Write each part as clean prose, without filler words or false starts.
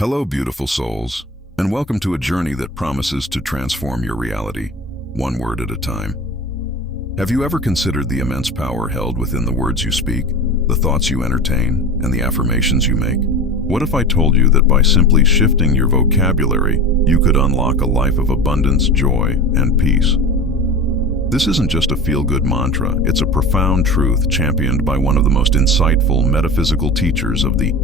Hello, beautiful souls, and welcome to a journey that promises to transform your reality, one word at a time. Have you ever considered the immense power held within the words you speak, the thoughts you entertain, and the affirmations you make? What if I told you that by simply shifting your vocabulary, you could unlock a life of abundance, joy, and peace? This isn't just a feel-good mantra, it's a profound truth championed by one of the most insightful metaphysical teachers of the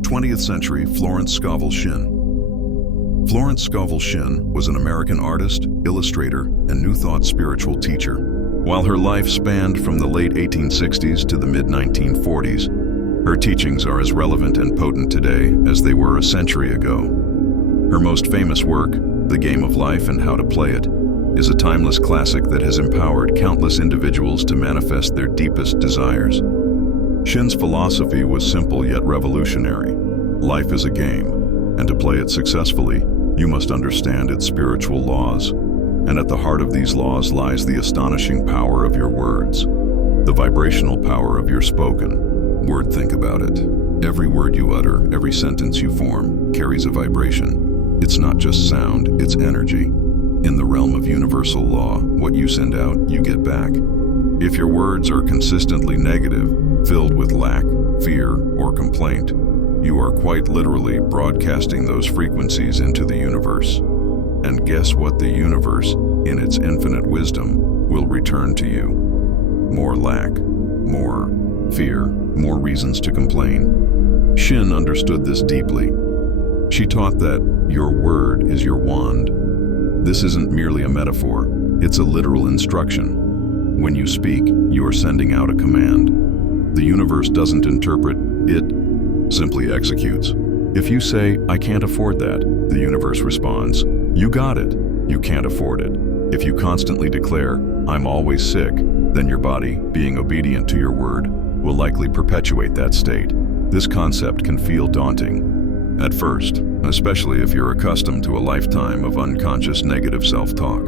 20th century, Florence Scovel Shinn. Florence Scovel Shinn was an American artist, illustrator, and New Thought spiritual teacher. While her life spanned from the late 1860s to the mid-1940s, her teachings are as relevant and potent today as they were a century ago. Her most famous work, The Game of Life and How to Play It, is a timeless classic that has empowered countless individuals to manifest their deepest desires. Shinn's philosophy was simple yet revolutionary. Life is a game, and to play it successfully, you must understand its spiritual laws. And at the heart of these laws lies the astonishing power of your words, the vibrational power of your spoken word. Think about it. Every word you utter, every sentence you form, carries a vibration. It's not just sound, it's energy. In the realm of universal law, what you send out, you get back. If your words are consistently negative, filled with lack, fear, or complaint, you are quite literally broadcasting those frequencies into the universe. And guess what? The universe, in its infinite wisdom, will return to you. More lack, more fear, more reasons to complain. Shinn understood this deeply. She taught that your word is your wand. This isn't merely a metaphor, it's a literal instruction. When you speak, you are sending out a command. The universe doesn't interpret, it simply executes. If you say, "I can't afford that," the universe responds, "You got it. You can't afford it." If you constantly declare, "I'm always sick," then your body, being obedient to your word, will likely perpetuate that state. This concept can feel daunting at first, especially if you're accustomed to a lifetime of unconscious negative self-talk.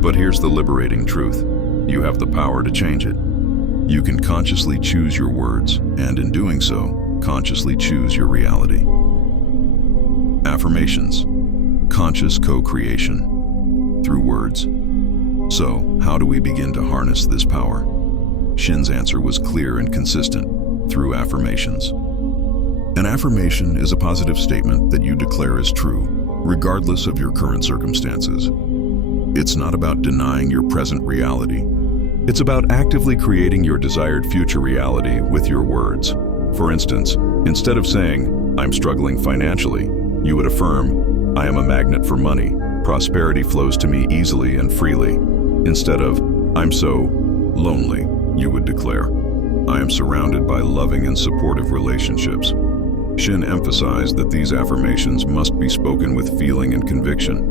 But here's the liberating truth. You have the power to change it. You can consciously choose your words, and in doing so, consciously choose your reality. Affirmations. Conscious co-creation through words. So, how do we begin to harness this power? Shinn's answer was clear and consistent: through affirmations. An affirmation is a positive statement that you declare as true, regardless of your current circumstances. It's not about denying your present reality. It's about actively creating your desired future reality with your words. For instance, instead of saying, "I'm struggling financially," you would affirm, "I am a magnet for money. Prosperity flows to me easily and freely." Instead of, "I'm so lonely," you would declare, "I am surrounded by loving and supportive relationships." Shinn emphasized that these affirmations must be spoken with feeling and conviction.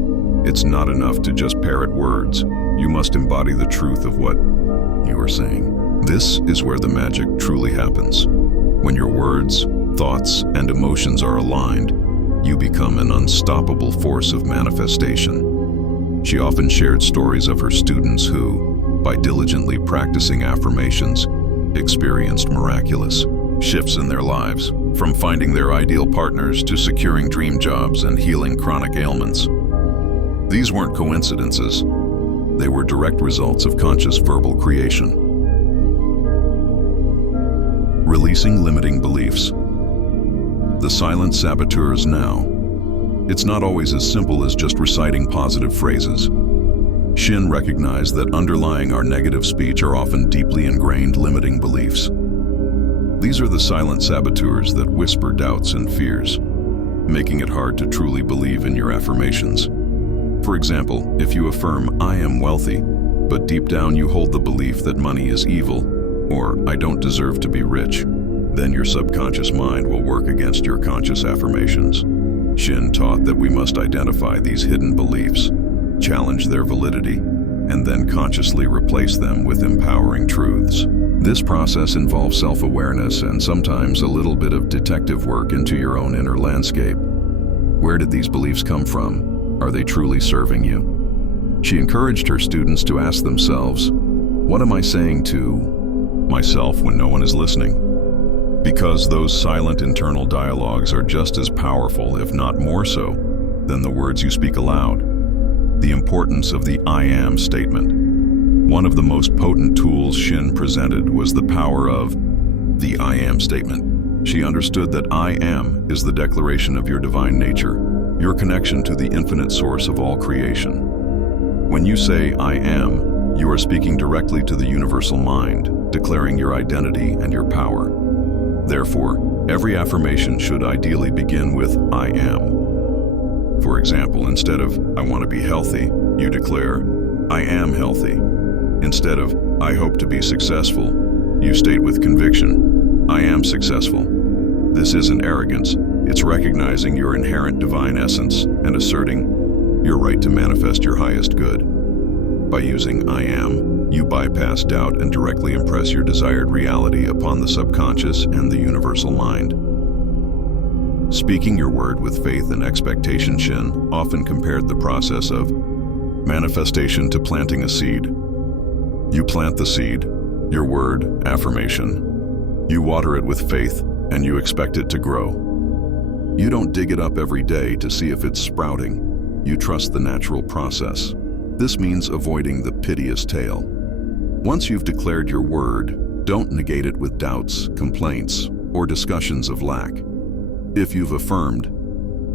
It's not enough to just parrot words. You must embody the truth of what you are saying. This is where the magic truly happens. When your words, thoughts, and emotions are aligned, you become an unstoppable force of manifestation. She often shared stories of her students who, by diligently practicing affirmations, experienced miraculous shifts in their lives, from finding their ideal partners to securing dream jobs and healing chronic ailments. These weren't coincidences. They were direct results of conscious verbal creation. Releasing limiting beliefs. The silent saboteurs now. It's not always as simple as just reciting positive phrases. Shinn recognized that underlying our negative speech are often deeply ingrained limiting beliefs. These are the silent saboteurs that whisper doubts and fears, making it hard to truly believe in your affirmations. For example, if you affirm, "I am wealthy," but deep down you hold the belief that money is evil, or "I don't deserve to be rich," then your subconscious mind will work against your conscious affirmations. Shinn taught that we must identify these hidden beliefs, challenge their validity, and then consciously replace them with empowering truths. This process involves self-awareness and sometimes a little bit of detective work into your own inner landscape. Where did these beliefs come from? Are they truly serving you? She encouraged her students to ask themselves, "What am I saying to myself when no one is listening?" Because those silent internal dialogues are just as powerful, if not more so, than the words you speak aloud. The importance of the I am statement. One of the most potent tools Shinn presented was the power of the I am statement. She understood that I am is the declaration of your divine nature, your connection to the infinite source of all creation. When you say I am, you are speaking directly to the universal mind, declaring your identity and your power. Therefore, every affirmation should ideally begin with I am. For example, instead of I want to be healthy, you declare I am healthy. Instead of I hope to be successful, you state with conviction, I am successful. This isn't arrogance, it's recognizing your inherent divine essence and asserting your right to manifest your highest good. By using I am, you bypass doubt and directly impress your desired reality upon the subconscious and the universal mind. Speaking your word with faith and expectation, Shinn often compared the process of manifestation to planting a seed. You plant the seed, your word, affirmation. You water it with faith, and you expect it to grow. You don't dig it up every day to see if it's sprouting. You trust the natural process. This means avoiding the piteous tale. Once you've declared your word, don't negate it with doubts, complaints, or discussions of lack. If you've affirmed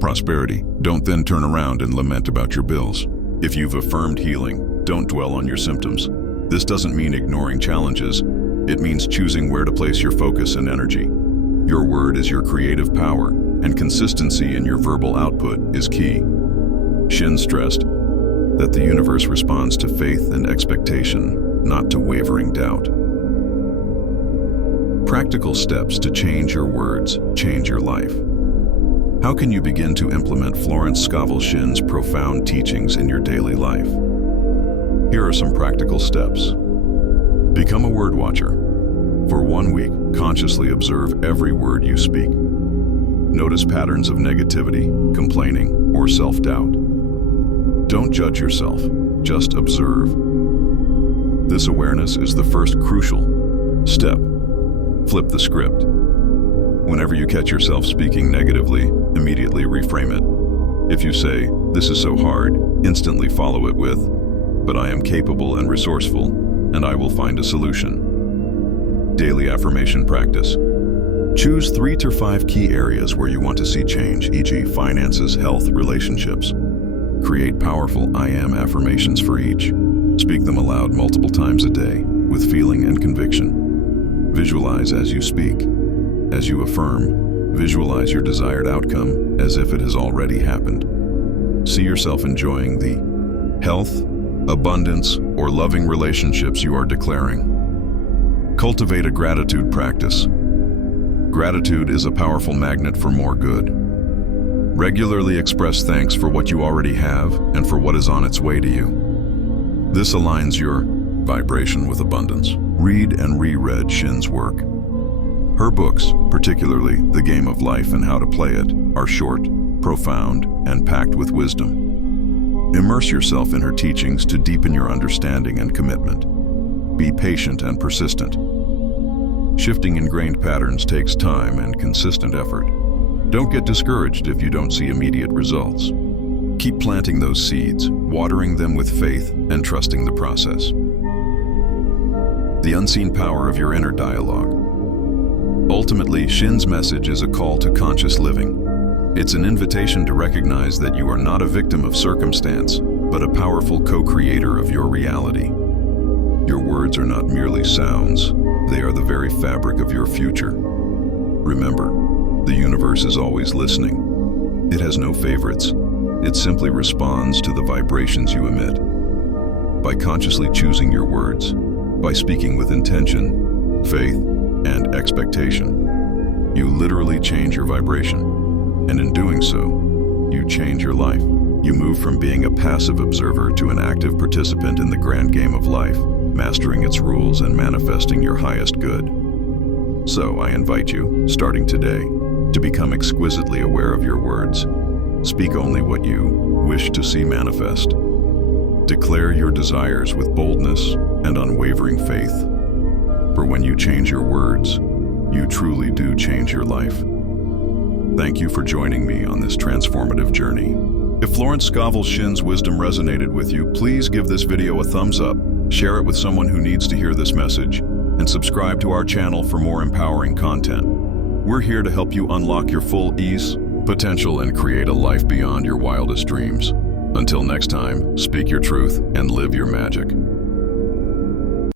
prosperity, don't then turn around and lament about your bills. If you've affirmed healing, don't dwell on your symptoms. This doesn't mean ignoring challenges. It means choosing where to place your focus and energy. Your word is your creative power, and consistency in your verbal output is key. Shinn stressed that the universe responds to faith and expectation, not to wavering doubt. Practical steps to change your words, change your life. How can you begin to implement Florence Scovel Shinn's profound teachings in your daily life? Here are some practical steps. Become a word watcher. For 1 week, consciously observe every word you speak. Notice patterns of negativity, complaining, or self-doubt. Don't judge yourself, just observe. This awareness is the first crucial step. Flip the script. Whenever you catch yourself speaking negatively, immediately reframe it. If you say, "This is so hard," instantly follow it with, "But I am capable and resourceful, and I will find a solution." Daily affirmation practice. Choose 3 to 5 key areas where you want to see change, e.g. finances, health, relationships. Create powerful I am affirmations for each. Speak them aloud multiple times a day, with feeling and conviction. Visualize as you speak. As you affirm, visualize your desired outcome as if it has already happened. See yourself enjoying the health, abundance, or loving relationships you are declaring. Cultivate a gratitude practice. Gratitude is a powerful magnet for more good. Regularly express thanks for what you already have and for what is on its way to you. This aligns your vibration with abundance. Read and reread Shinn's work. Her books, particularly The Game of Life and How to Play It, are short, profound, and packed with wisdom. Immerse yourself in her teachings to deepen your understanding and commitment. Be patient and persistent. Shifting ingrained patterns takes time and consistent effort. Don't get discouraged if you don't see immediate results. Keep planting those seeds, watering them with faith, and trusting the process. The unseen power of your inner dialogue. Ultimately, Shinn's message is a call to conscious living. It's an invitation to recognize that you are not a victim of circumstance, but a powerful co-creator of your reality. Your words are not merely sounds, they are the very fabric of your future. Remember, the universe is always listening. It has no favorites. It simply responds to the vibrations you emit. By consciously choosing your words, by speaking with intention, faith, and expectation, you literally change your vibration. And in doing so, you change your life. You move from being a passive observer to an active participant in the grand game of life, mastering its rules and manifesting your highest good. So I invite you, starting today, to become exquisitely aware of your words. Speak only what you wish to see manifest. Declare your desires with boldness and unwavering faith. For when you change your words, you truly do change your life. Thank you for joining me on this transformative journey. If Florence Scovel Shinn's wisdom resonated with you, please give this video a thumbs up, share it with someone who needs to hear this message, and subscribe to our channel for more empowering content. We're here to help you unlock your full ease, potential, and create a life beyond your wildest dreams. Until next time, speak your truth and live your magic.